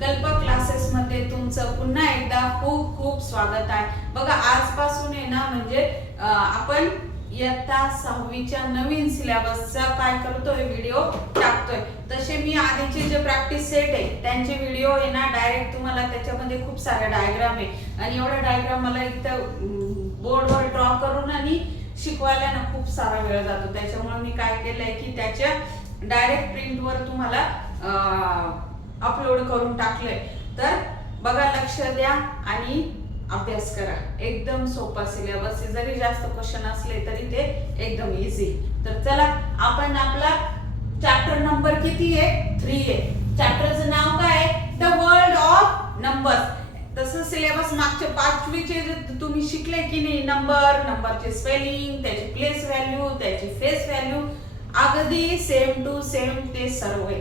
कल्पक क्लासेस मध्ये तुमचं पुन्हा एकदा खूप खूप स्वागत आहे. बघा आजपासून आहे ना म्हणजे आपण इयत्ता 6वीच्या नवीन सिलेबसचा काय करतोय व्हिडिओ टाकतोय. तसे मी आधीचे जे प्रॅक्टिस सेट आहे त्यांचे व्हिडिओ आहे ना डायरेक्ट तुम्हाला त्याच्यामध्ये खूप सारे डायग्राम आहे आणि एवढा डायग्राम मला इथं बोर्डवर ड्रॉ करून आणि शिकवायला ना खूप सारा वेळ जातो. त्याच्यामुळे मी काय केलंय की त्याच्या डायरेक्ट प्रिंटवर तुम्हाला अपलोड करून टाकलंय. तर बघा लक्ष द्या आणि अभ्यास करा. एकदम सोपा सिलेबस आहे. जरी जास्त क्वेश्चन असले तरी ते एकदम इझी. तर चला आपण आपला चॅप्टर नंबर किती आहे 3 आहे. चॅप्टरचं नाव काय आहे द वर्ल्ड ऑफ नंबर्स. तसं सिलेबस मागच्या 5वीचे तुम्ही शिकले की नाही नंबरचे स्पेलिंग, त्याची प्लेस व्हॅल्यू, त्याची फेस व्हॅल्यू अगदी सेम टू सेम ते सर्व आहे.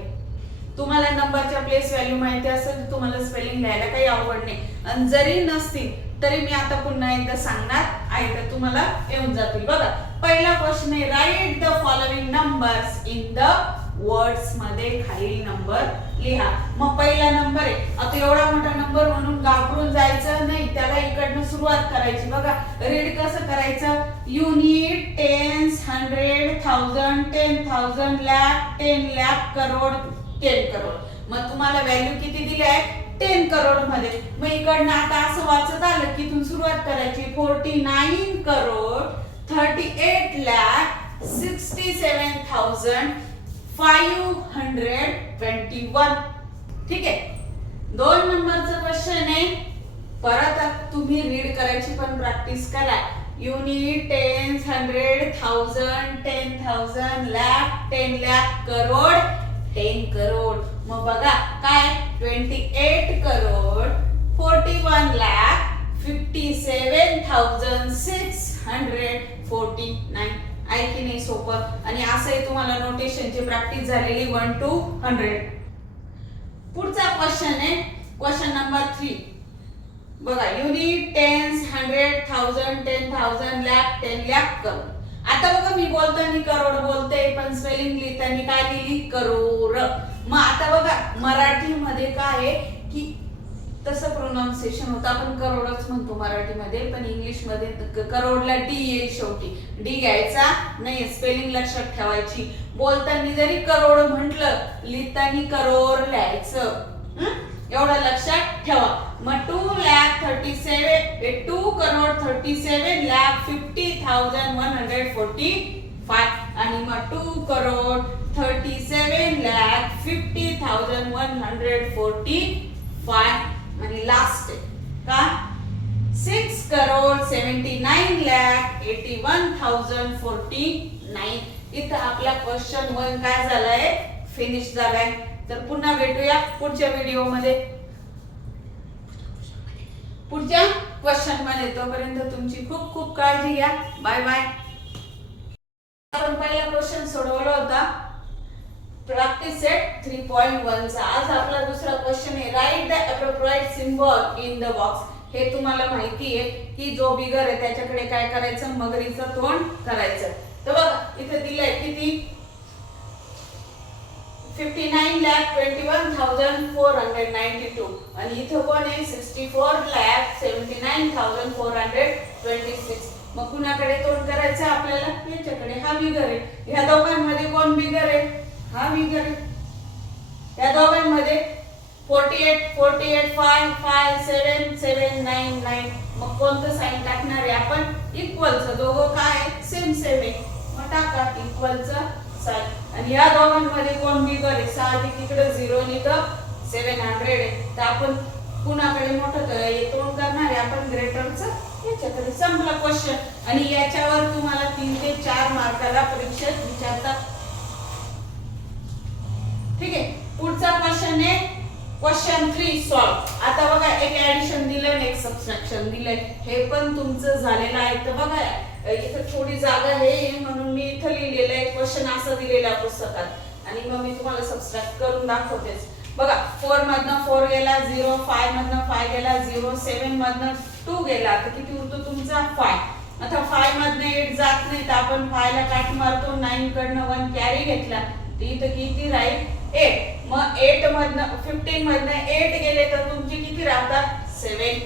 तुम्हाला नंबरच्या प्लेस व्हॅल्यू माहिती असेल तुम्हाला स्पेलिंग लिहायला काही अवघड नाही. आणि जरी नसतील तरी मी आता पुन्हा एकदा सांगणार आहे तर तुम्हाला येऊन जातील. बघा पहिला क्वेश्चन आहे write the following numbers in the words मध्ये खालील नंबर लिहा. मग पहिला नंबर आहे. आता एवढा मोठा नंबर म्हणून घाबरून जायचं नाही. त्याला इकडनं सुरुवात करायची. बघा रीड कसं करायचं. Unit, tens, 100, 1000, 10,000, lakh, 10 lakh, crore, 10 crore. मग तुम्हाला व्हॅल्यू किती दिली आहे 10 करोड मध्ये. मग इकडनं आता असं वाचत आलं की इथून सुरुवात करायची. 49 करोड 38 लाख 67,521. ठीक आहे. 2 नंबरचं क्वेश्चन आहे. परत तुम्ही रीड करायची पण प्रॅक्टिस करा. Unit, tens, 100, 1000, 10,000, lakh, 10 lakh, crore, 10 crore. मग बघा काय 28 करोड 41 लाख 57,649. आहे की नाही सोपं. आणि असंही तुम्हाला नोटेशनची प्रॅक्टिस झालेली 1 to 100. पुढचा क्वेश्चन आहे क्वेश्चन नंबर 3. बघा युनिट, टेन्स, 100, 1000, 10,000, लाख, 10 लाख, करोड. आता बघा मी बोलताना करोड बोलते पण स्पेलिंग लिहिताना काय लिहिली करोड. मग आता बघा मराठीमध्ये काय आहे की तसं प्रोनाउन्सिएशन होतं. आपण करोडच म्हणतो मराठीमध्ये पण इंग्लिश मध्ये करोडला डी येईल शेवटी. डी घ्यायचा नाही. स्पेलिंग लक्षात ठेवायची. बोलताना जरी करोड म्हटलं लिहिताना करोड लिहायचं. एवढं लक्षात ठेवा. मग 2 करोड 37 लाख 50,145 आणि मग 2 करोड 37 लाख 50,145 आणि लास्ट का 6 करोड 79 लाख 81,049. इथं आपला क्वेश्चन 1 काय झालाय फिनिश झालाय. तर पुन्हा भेटूया पुढच्या व्हिडिओ मध्ये पुढच्या क्वेश्चन मध्ये. तोपर्यंत तुमची खूप खूप काळजी घ्या. Bye bye. आपण पहिला क्वेश्चन सोडवला होता प्रॅक्टिस सेट 3.1 चा. आज आपला दुसरा क्वेश्चन आहे write the appropriate symbol in the box. हे तुम्हाला माहिती आहे की जो बिगर आहे त्याच्याकडे काय करायचं मगरीचं तोंड करायचं. तर बघा इथे दिलंय किती 59,21,492 आणि इथं कोण आहे 64,79,426. मग कुणाकडे तोंड करायचं आपल्याला याच्याकडे. हा बिगर आहे. ह्या दोघांमध्ये कोण बिगर आहे हा बिगर आहे. या दोघांमध्ये 48 48 5 5 7 7 9 9. मग कोणतं साइन टाकणार आहे आपण इक्वलचं. दोघं काय सेम सेम आहे. मग टाका इक्वलचं साइन. आणि या दोघांमध्ये कोण बिगर आहे साहजिक इकडे 0 आणि इथं 700 आहे. तर आपण कुणाकडे मोठं तोंड करणार आहे आपण ग्रेटरचं याच्याकडे. संपला क्वेश्चन. आणि याच्यावर तुम्हाला 3 ते 4 मार्काला परीक्षेत विचारतात. ठीक आहे. पुढचा क्वेश्चन आहे क्वेश्चन 3 सॉल्व. आता बघा एक ऍडिशन दिलंय आणि एक सबट्रॅक्शन दिलंय. हे पण तुमचं झालेलं आहे. तर बघा इथं थोडी जागा आहे म्हणून मी इथं लिहिलेलं आहे. क्वेश्चन असं दिलेलं आहे पुस्तकात आणि मग मी तुम्हाला सबट्रॅक्ट करून दाखवतेच. बघा 4 मधनं 4 गेला 0, 5 मधनं 5 गेला 0, 7 मधनं 2 गेला. तर किती उरतो तुमचा 5. आता 5 मधनं 8 जात नाही तर आपण 5 ला काठी मारतो. 9 कडनं 1 कॅरी घेतला तर इथं किती राहील 8. मग 8 मधनं 15 मधनं 8 गेले तर तुमचे किती राहतात 7.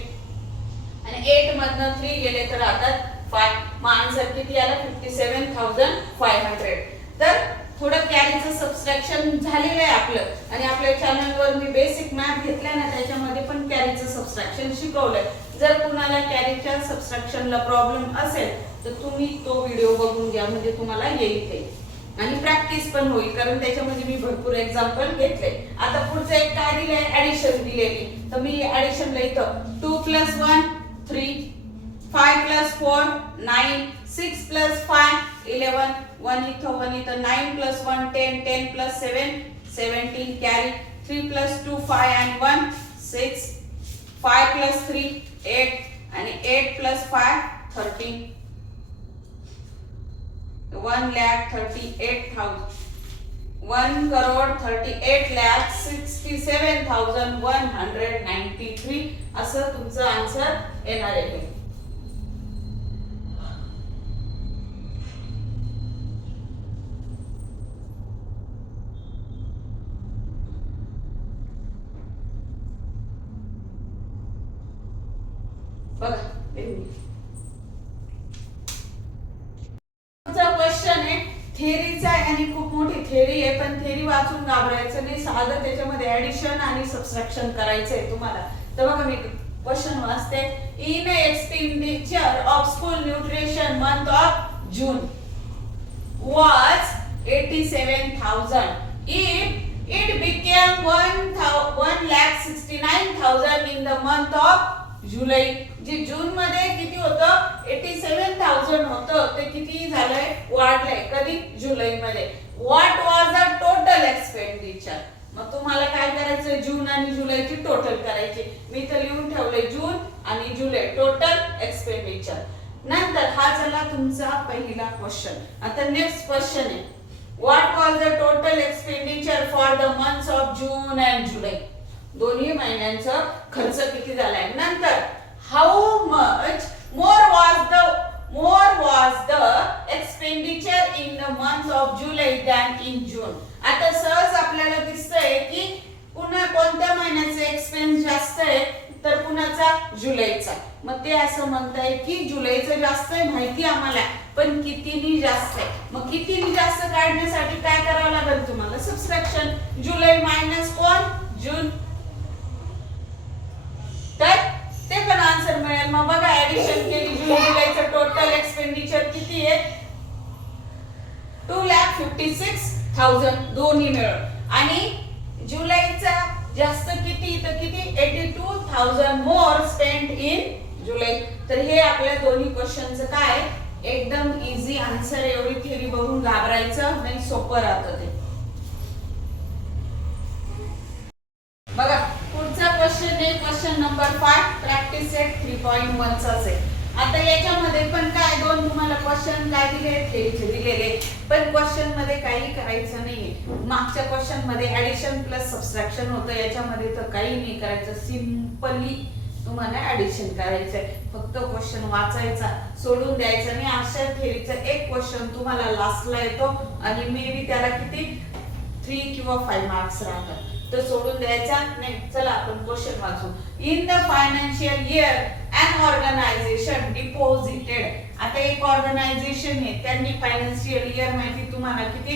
आणि 8 मधनं 3 गेले तर राहतात 5. मग आन्सर किती आला 57,500. तर थोडं कॅरीचं सबट्रॅक्शन झालेलं आहे आपलं आणि आपल्या चॅनलवर मी बेसिक मॅथ घेतलाय ना त्याच्यामध्ये पण कॅरीचं सबट्रॅक्शन शिकवलंय. जर कुणाला कॅरीच्या सबट्रॅक्शनला प्रॉब्लेम असेल तर तुम्ही तो व्हिडिओ बघून घ्या म्हणजे तुम्हाला येईल ते आणि प्रॅक्टिस पण होईल कारण त्याच्यामध्ये मी भरपूर एक्झाम्पल घेतले. आता पुढचं एक काय दिलंय ऍडिशन दिलेली तर मी ऍडिशनला इथं 2 + 1 3 5 + 4 9 6 + 5 11 1 इथं 1 इथं 9 + 1 10 10 + 7 17 कॅरी 3 + 2 5 and 1 6 5 + 3 8 आणि 8 + 5 13 1,38,000 1,38,67,193 असं तुमचं आन्सर येणार आहे. बघा क्वेश्चन आहे थेअरीचा आहे आणि खूप मोठी थेअरी आहे पण थेअरी वाचून घाबरायचं नाही. साधं त्याच्यामध्ये ऍडिशन आणि सबट्रॅक्शन करायचंय तुम्हाला. तर बघा मी क्वेश्चन वाचते. In expenditure of school nutrition month of June was 87,000 if it became 1,69,000 in the month of जुलै. जे जून मध्ये किती होतं 87,000 होतं ते किती झालंय वाढलंय कधी जुलै मध्ये. What was the total expenditure. मग तुम्हाला काय करायचं जून आणि जुलैची टोटल करायची. मी तर लिहून ठेवलंय जून आणि जुलै टोटल एक्सपेंडिचर. नंतर हा झाला तुमचा पहिला क्वेश्चन. आता नेक्स्ट क्वेश्चन आहे what was the total expenditure for the months of June and July. दोन्ही महिन्यांचा खर्च किती झालाय. नंतर how much more was the expenditure in the month of July than in June. आता सहज आपल्याला दिसतंय की पुन्हा कोणत्या महिन्याचा एक्सपेन्स जास्त आहे तर कुणाचा जुलैचा. मग ते असं म्हणताय की जुलैचं जास्त आहे माहिती आम्हाला पण कितीनी जास्त आहे. मग कितीनी जास्त काढण्यासाठी काय करावं लागेल तुम्हाला सबट्रॅक्शन. जुलै मायनस कोण जून तर ते पण आन्सर मिळेल. मग बघा ऍडिशन केली जून जुलैचं टोटल एक्सपेंडिचर किती आहे 2,56,000 दोन्ही मिळून आणि जुलैचा जास्त किती तर किती 82,000 मोर स्पेंट इन जुलै. तर हे आपल्या दोन्ही क्वेश्चनचं काय एकदम इझी आन्सर. एवढी थिअरी बघून घाबरायचं नाही सोपं राहतं ते. बघा पुढचा क्वेश्चन आहे क्वेश्चन नंबर 5 प्रॅक्टिस सेट 3.1 चा आहे. आता याच्यामध्ये पण काय दोन तुम्हाला क्वेश्चन काय दिले थेरीचे दिलेले पण क्वेश्चन मध्ये काही करायचं नाहीये. मागच्या क्वेश्चन मध्ये ऍडिशन प्लस सबट्रॅक्शन होतं याच्यामध्ये तर काही नाही करायचं. सिंपली तुम्हाला ऍडिशन करायचंय. फक्त क्वेश्चन वाचायचा सोडून द्यायचा नाही. अशा थेरीचा एक क्वेश्चन तुम्हाला लास्टला येतो आणि मे बी त्याला किती 3 किंवा 5 मार्क्स राहतात तर सोडून द्यायचा नाही. चला आपण क्वेश्चन वाचू. In the financial year an organisation deposited. आता एक ऑर्गनायझेशन आहे त्यांनी फायनान्शियल इयर माहिती तुम्हाला किती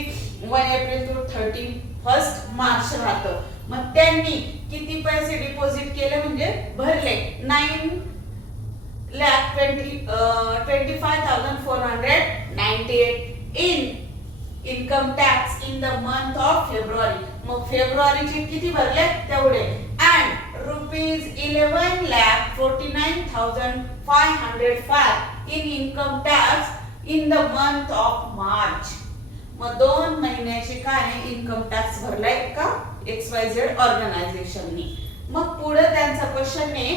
1 एप्रिल टू 31 मार्च राहतं. मग त्यांनी किती पैसे डिपॉझिट केले म्हणजे भरले 9,25,498 in income tax in the month of February. मग फेब्रुवारीचे किती भरले तेवढे and ₹11,49,505 in income tax in the month of March. मग 2 महिन्याचे काय इन्कम टॅक्स भरलाय का XYZ ऑर्गनायझेशननी. मग पुढे त्यांचा क्वेश्चन ने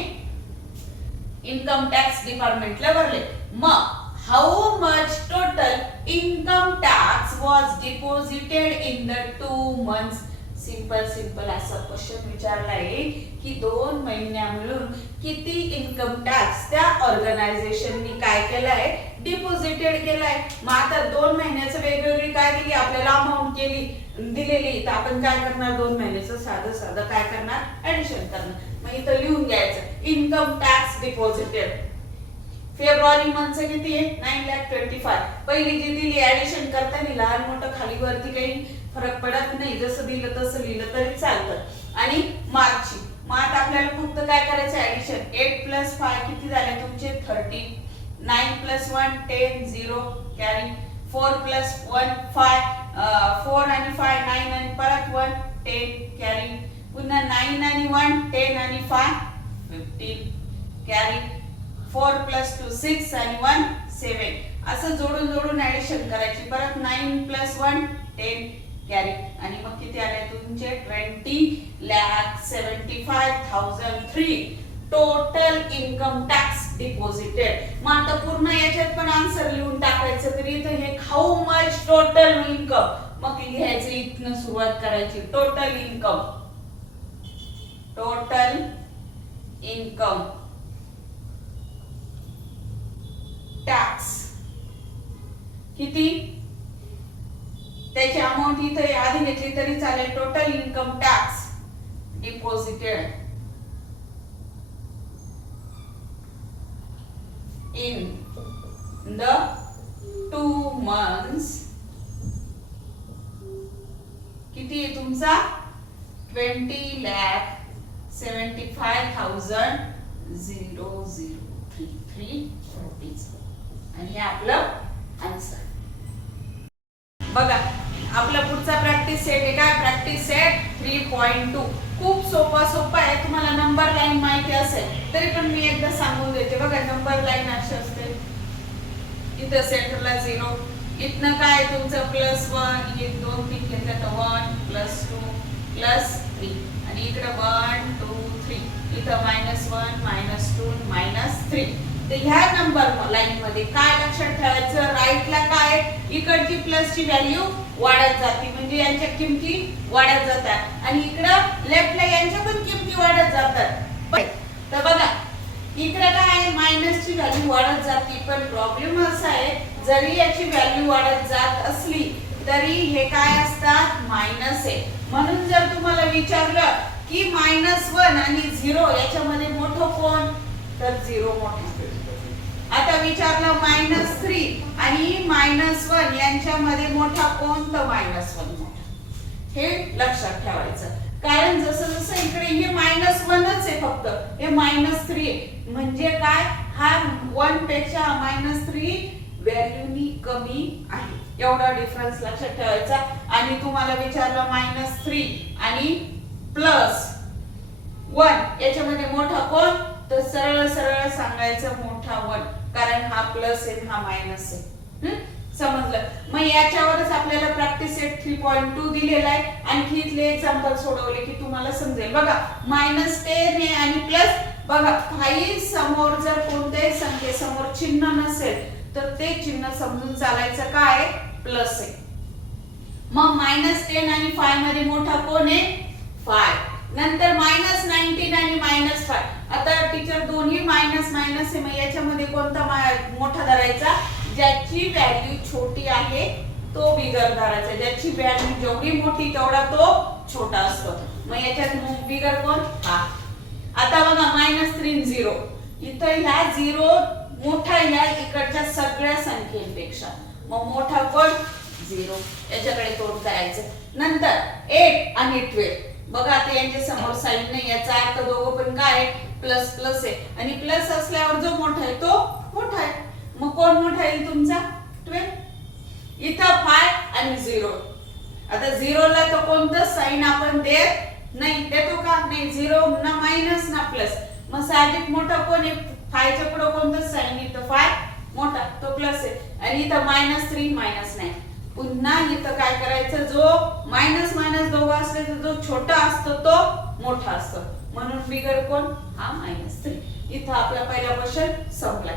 इन्कम टॅक्स डिपार्टमेंटला भरले. मग how much total income tax was deposited in the 2 months simple असा क्वेश्चन विचारला आहे की 2 महिन्या मिळून किती इन्कम टॅक्स त्या ऑर्गनायझेशननी काय केलाय, डिपॉझिटेड केलाय. मग आता 2 महिन्याचं वेगवेगळी काय दिली आपल्याला अमाउंट दिलेली, तर आपण काय करणार, 2 महिन्याचं साधं काय करणार, ऍडिशन करणार. मग इथं लिहून घ्यायचं इन्कम टॅक्स डिपॉझिटेड. फेब्रुवारी मंथचं किती आहे, 9,25,000. पहिली जी दिली ऍडिशन करताना लहान मोठं खाली वरती काही फरक पडत नाही, जसं दिलं तसं लिहिलं तरी चालतं. आणि मार्चची, मग आता आपल्याला फक्त काय करायचं, ऍडिशन. 8 + 5 किती झाले तुमचे, 30. 9 + 1 10 0 कॅरी. 4 + 1 5 4 आणि 5 9 आणि परत 1 10 कॅरी. पुन्हा 9 आणि 1 10 आणि 5 15 कॅरी. 4 + 2 6 आणि 1 7. असं जोडून ऍडिशन करायची. परत 9 + 1 10 कॅरी. आणि मग किती आले तुमचे, 20,75,003 टोटल इन्कम टॅक्स डिपॉझिटेड. मग आता पूर्ण याच्यात पण आन्सर लिहून टाकायचं. तर इथं हे हाऊ मच टोटल इन्कम, मग लिहायचं, इथनं सुरुवात करायची. टोटल इन्कम टॅक्स किती, त्याची अमाउंट इथे आधी घेतली तरी चालेल. Total income tax deposited in the 2 months किती आहे तुमचा, 20,75,033 रुपीज. आणि हे आपलं आन्सर. बघा आपला पुढचा प्रॅक्टिस सेट आहे काय, प्रॅक्टिस सेट 3.2. खूप सोपा आहे. तुम्हाला नंबर लाईन माहिती असेल तरी पण मी एकदा सांगून देते. बघा नंबर लाईन अशी असते, इथं सेंटरला 0, इथनं काय तुमचं +1, हे 2 3 घेतलं तर 1 + 2 + 3 आणि इकडे 1 2 3, इथं -1 -2 -3. तर ह्या नंबर लाईन मध्ये काय लक्षात ठेवायचं, राईटला काय, इकडची प्लसची व्हॅल्यू वाढत जाते, म्हणजे यांच्या किमती वाढत जातात. आणि इकडं लेफ्टला यांच्या पण किमती वाढत जातात. तर बघा इकडे काय आहे, मायनसची व्हॅल्यू वाढत जाते. पण प्रॉब्लेम असा आहे, जरी याची व्हॅल्यू वाढत जात असली तरी हे काय असतात, मायनस आहे. म्हणून जर तुम्हाला विचारलं की -1 आणि 0 याच्यामध्ये मोठं कोण, तर 0 मोठं. आता विचारलं -3 आणि -1 यांच्यामध्ये मोठा कोण, तर -1 मोठा. हे लक्षात ठेवायचं. कारण जसं इकडे हे -1च आहे, फक्त हे -3 आहे. म्हणजे काय, हा 1 पेक्षा -3 व्हॅल्यूनी कमी आहे, एवढा डिफरन्स लक्षात ठेवायचा. आणि तुम्हाला विचारलं -3 आणि +1 याच्यामध्ये मोठा कोण, तर सरळ सांगायचं मोठा 1, कारण हा प्लस आहे हा मायनस आहे. समजलं. मग याच्यावरच आपल्याला प्रॅक्टिस सेट 3.2 दिलेला आहे. आणखी इथले एक्झाम्पल सोडवले की तुम्हाला समजेल. बघा -10 आहे आणि प्लस, बघा 5 समोर जर कोणत्याही संख्येसमोर चिन्ह नसेल तर ते चिन्ह समजून चालायचं काय, प्लस आहे. मग -10 आणि 5 मध्ये मोठा कोण आहे, 5. नंतर -19 आणि -5. आता टीचर दोन्ही मायनस आहे, मग याच्यामध्ये कोणता मोठा धरायचा, ज्याची व्हॅल्यू छोटी आहे तो बिगर धरायचा. ज्याची व्हॅल्यू जेवढी मोठी तेवढा तो छोटा असतो. मग याच्यात बिगर कोण, हा. आता बघा -3 0, इथं ह्या 0 मोठा ह्या इकडच्या सगळ्या संख्येपेक्षा, मग मोठा कोण, 0. याच्याकडे तोड करायचं. नंतर 8 आणि 12, बघा आता यांच्या समोर साइन नाही, याचा अर्थ दोघं पण काय, प्लस आहे. आणि प्लस असल्यावर जो मोठा आहे तो मोठा आहे. मग कोण मोठा येईल तुमचा, 12. इथं 5 आणि 0. आता 0 ला तो कोणतं साइन आपण देत नाही, देतो का, नाही. 0 ना मायनस ना प्लस, मग साहजिक मोठा कोण आहे, 5 च्या पुढे कोणतं साइन, इथं 5 मोठा, तो प्लस आहे. आणि इथं -3 मायनस नाही. पुन्हा इथं काय करायचं, जो मायनस दोघं असले तर जो छोटा असतो तो मोठा असतो. म्हणून बिगर कोण, हा -3. इथं आपला पहिला क्वेश्चन संपला.